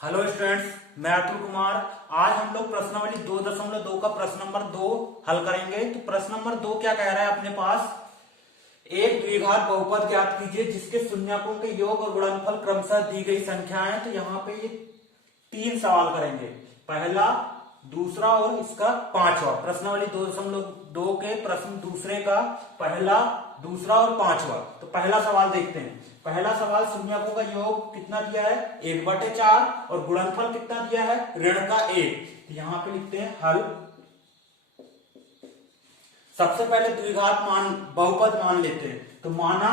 Hello students, मैं अतुल कुमार। आज हम लोग प्रश्नावली 2.2 का प्रश्न नंबर 2 हल करेंगे। तो प्रश्न नंबर 2 क्या कह रहा है अपने पास, एक द्विघात बहुपद ज्ञात कीजिए जिसके शून्यकों के योग और गुणनफल क्रमशः दी गई संख्या है। तो यहाँ पे ये 3 सवाल करेंगे, पहला, दूसरा और इसका पांचवा। प्रश्नावली 2.2 के प्रश्न दूसरे का पहला, दूसरा और पांचवा। तो पहला सवाल देखते हैं। पहला सवाल, शून्यकों का योग कितना दिया है 1/4 और गुणनफल कितना दिया है ऋण का 1। यहां पे लिखते हैं हल। सबसे पहले द्विघात बहुपद मान लेते हैं। तो माना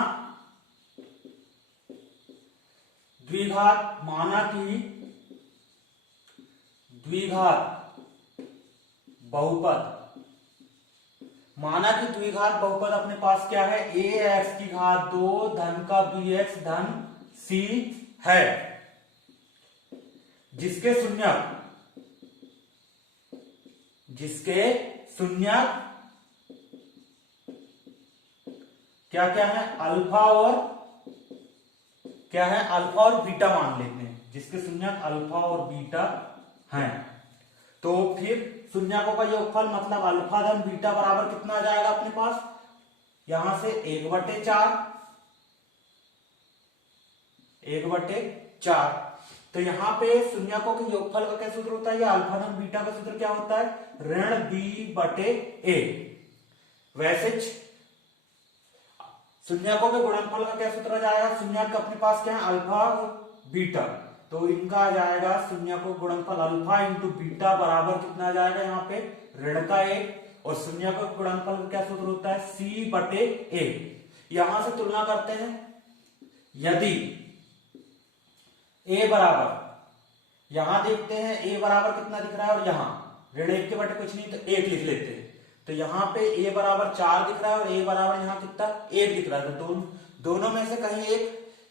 द्विघात, माना कि द्विघात बहुपद, माना कि द्विघात बहुपद अपने पास क्या है, ax2 धन का bx धन c है, जिसके शून्यक क्या क्या है, अल्फा और बीटा मान लेते हैं, जिसके शून्यक अल्फा और बीटा हैं। तो फिर शून्यकों का योगफल मतलब अल्फा धन बीटा बराबर कितना आ जाएगा अपने पास, यहां से 1/4। तो यहां पे शून्यकों के योगफल का क्या सूत्र होता है, या अल्फा धन बीटा का सूत्र क्या होता है, ऋण b/a। वैसे शून्यकों के गुणनफल का क्या सूत्र आ जाएगा, शून्यक अपने पास क्या है अल्फा और बीटा, तो इनका आ जाएगा शून्यकों गुणनफल अल्फा इंटू बीटा बराबर कितना आ जाएगा, यहाँ पे ऋण का 1। और शून्यकों के गुणनफल का क्या सूत्र होता है, c/a। यहां से तुलना करते हैं, यदि a बराबर, यहां देखते हैं a बराबर कितना दिख रहा है, और यहां ऋण 1 के बटे कुछ नहीं तो 1 लिख लेते हैं। तो यहाँ पे a बराबर 4 दिख रहा है और a बराबर यहाँ कितना 1 दिख रहा है। तो दोनों में से कहीं एक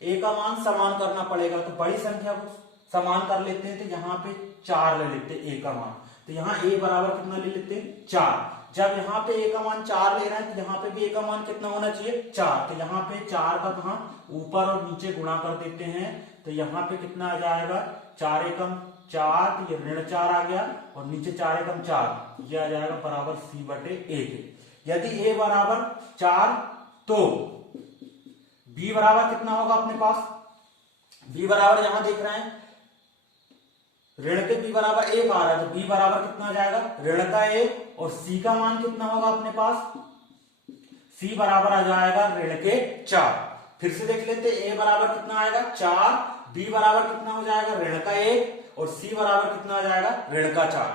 a का मान समान करना पड़ेगा, तो बड़ी संख्या को समान कर लेते हैं। तो यहाँ पे 4 ले लेते हैं a का मान। तो यहाँ a बराबर कितना ले लेते हैं 4। जब यहाँ पे a का मान 4 ले रहे हैं तो यहाँ पे भी a का मान कितना होना चाहिए 4। तो यहाँ पे 4 का कहा ऊपर और नीचे गुणा कर देते हैं। तो यहाँ पे कितना आ जाएगा, 4 एकम 4, तो ये ऋण 4 आ गया, और नीचे 4 एकम 4, ये आ जाएगा बराबर c/a के। यदि a बराबर 4 तो b बराबर कितना होगा अपने पास, b बराबर यहां देख रहे हैं ऋण के b बराबर 1 आ रहा है, तो b बराबर कितना आ जाएगा ऋण का 1। और c का मान कितना होगा अपने पास, c बराबर आ जाएगा ऋण के 4। फिर से देख लेते, a बराबर कितना आएगा 4, b बराबर कितना हो जाएगा ऋण का 1, और c बराबर कितना आ जाएगा ऋण का 4।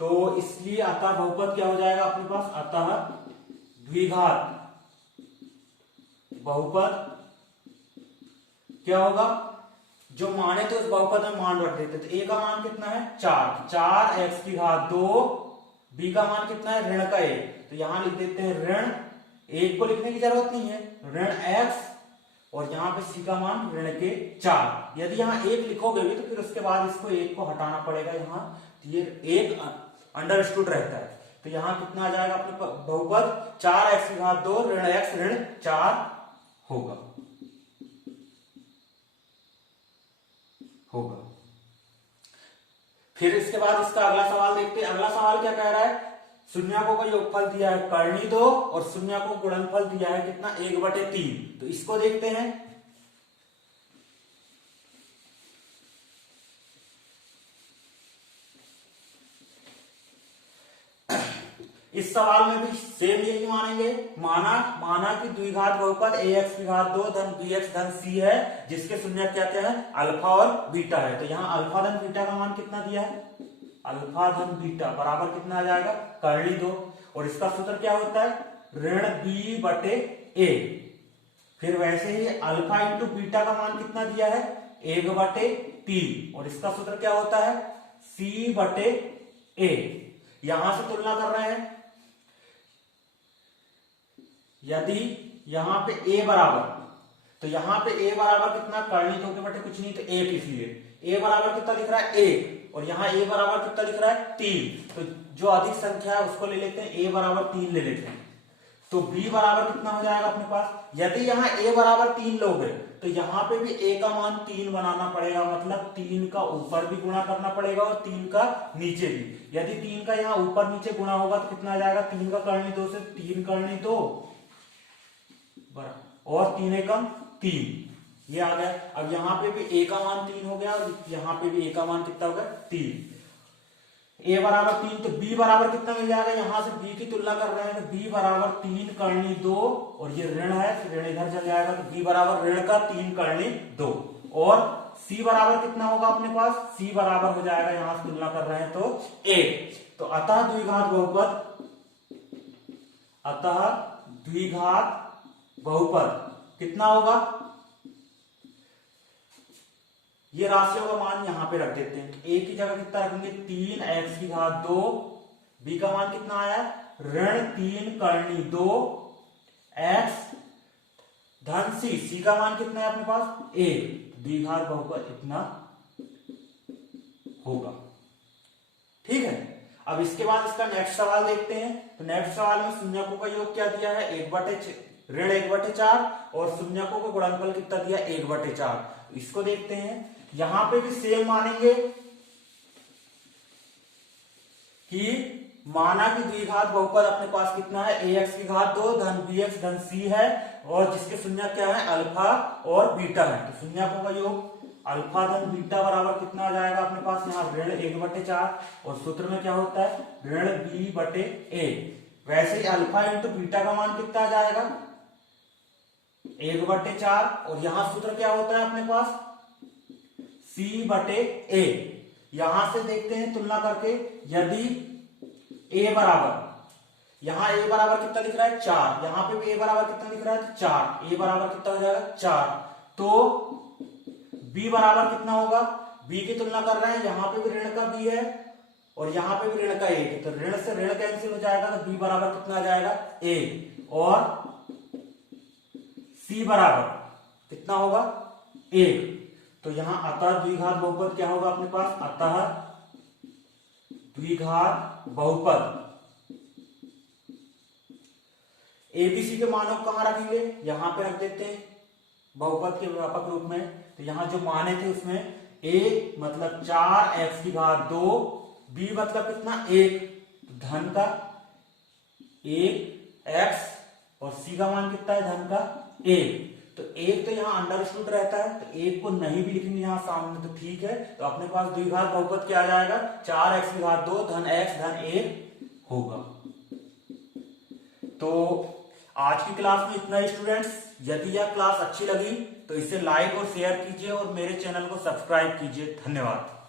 तो इसलिए अतः बहुपद क्या हो जाएगा अपने पास, अतः द्विघात बहुपद क्या होगा, जो माने तो उस बहुपद में मान रख देते। तो a का मान कितना है 4x2, b का मान कितना है ऋण का 1। तो यहां लिख देते हैं ऋण 1 को लिखने की जरूरत नहीं है, ऋण x, और यहाँ पे c का मान ऋण के 4। यदि यहाँ 1 लिखोगे भी तो फिर उसके बाद इसको 1 को हटाना पड़ेगा, यहाँ ये 1 अंडरस्टूड रहता है। तो यहाँ कितना आ जाएगा अपने बहुपद 4x2 ऋण x ऋण 4 होगा। फिर इसके बाद इसका अगला सवाल देखते हैं। अगला सवाल क्या कह रहा है, शून्यकों का योगफल दिया है करनी 2 और शून्यकों का गुणनफल दिया है कितना 1/3। तो इसको देखते हैं। इस सवाल में भी सेम यही मानेंगे, माना कि द्विघात बहुपद ax2 धन bx धन c है, जिसके शून्यक क्या क्या है अल्फा और बीटा है। तो यहाँ अल्फा धन बीटा का मान कितना दिया है, अल्फा धन बीटा बराबर कितना आ जाएगा करनी 2, और इसका सूत्र क्या होता है ऋण b/a। फिर वैसे ही अल्फा इंटू बीटा का मान कितना दिया है 1/3, और इसका सूत्र क्या होता है c/a। यहां से तुलना कर रहे हैं, यदि यहां पे a बराबर, तो यहां पे a बराबर कितना करनी 2 के बटे कुछ नहीं तो 1, इसलिए a बराबर कितना दिख रहा है 1, और यहाँ a बराबर कितना दिख रहा है 3। तो जो अधिक संख्या है उसको ले लेते हैं, a बराबर 3 ले लेते हैं। तो b बराबर कितना हो जाएगा अपने पास, यदि यहाँ a बराबर 3 लोगे तो यहाँ पे भी a का मान 3 बनाना पड़ेगा, मतलब 3 का ऊपर भी गुणा करना पड़ेगा और 3 का नीचे भी। यदि 3 का यहाँ ऊपर नीचे गुणा होगा तो कितना आ जाएगा, 3 का करनी 2 से 3 करनी 2 और 3 एकम 3, ये आ गया। अब यहाँ पे भी a का मान 3 हो गया और यहाँ पे भी a का मान कितना हो गया 3। a बराबर 3 तो b बराबर कितना मिल जाएगा, यहां से b की तुलना कर रहे हैं तो b बराबर 3 करनी 2 और ये ऋण है तो ऋण इधर चल जाएगा, तो b बराबर ऋण का 3 करनी 2 और c बराबर कितना होगा अपने पास, c बराबर हो जाएगा, यहां से तुलना कर रहे हैं तो 1। तो अतः द्विघात बहुपद कितना होगा, ये राशियों का मान यहां पे रख देते हैं। a की जगह कितना रखेंगे 3x की घात 2, b का मान कितना आया ऋण 3 करनी 2 x धन c का मान कितना है अपने पास 1, द्विघात बहुपद इतना होगा। ठीक है, अब इसके बाद इसका नेक्स्ट सवाल देखते हैं। तो नेक्स्ट सवाल में शून्यकों का योग क्या दिया है, ऋण 1/4 और शून्यकों का गुणनफल कितना दिया 1/4। इसको देखते हैं, यहां पे भी सेम मानेंगे कि माना कि द्विघात बहुपद अपने पास कितना है ax की घात 2 धन bx धन c है और जिसके शून्यक क्या है अल्फा और बीटा है। तो शून्यकों का योग अल्फा धन बीटा बराबर कितना आ जाएगा अपने पास, यहाँ ऋण 1/4 और सूत्र में क्या होता है ऋण b/a। वैसे ही अल्फा इंटू बीटा का मान कितना आ जाएगा 1/4 और यहां सूत्र क्या होता है अपने पास c/a। यहां से देखते हैं तुलना करके, यदि a बराबर, यहां a बराबर कितना दिख रहा है 4, यहां पे भी a बराबर कितना दिख रहा है 4, a बराबर कितना हो जाएगा 4, तो b बराबर कितना होगा, b की तुलना कर रहे हैं, यहां पे भी ऋण का b है और यहां पे भी ऋण का 1 है, तो ऋण से ऋण कैंसिल हो जाएगा तो b बराबर कितना आ जाएगा 1 और c बराबर कितना होगा 1। तो यहां अतः द्विघात बहुपद क्या होगा अपने पास, अतः द्विघात बहुपद एबीसी के मानों को कहां रखेंगे, यहां पे रख देते हैं बहुपद के व्यापक रूप में। तो यहां जो माने थे उसमें a मतलब 4x की घात 2, b मतलब कितना 1 धन का 1x और c का मान कितना है धन का 1। तो 1 तो यहाँ अंडरस्टूड रहता है, तो 1 को नहीं भी लिखेंगे यहाँ सामने तो ठीक है। तो अपने पास द्विघात बहुपद क्या आ जाएगा 4x की घात 2 धन x धन 1 होगा। तो आज की क्लास में इतना ही स्टूडेंट्स। यदि यह क्लास अच्छी लगी तो इसे लाइक और शेयर कीजिए और मेरे चैनल को सब्सक्राइब कीजिए। धन्यवाद।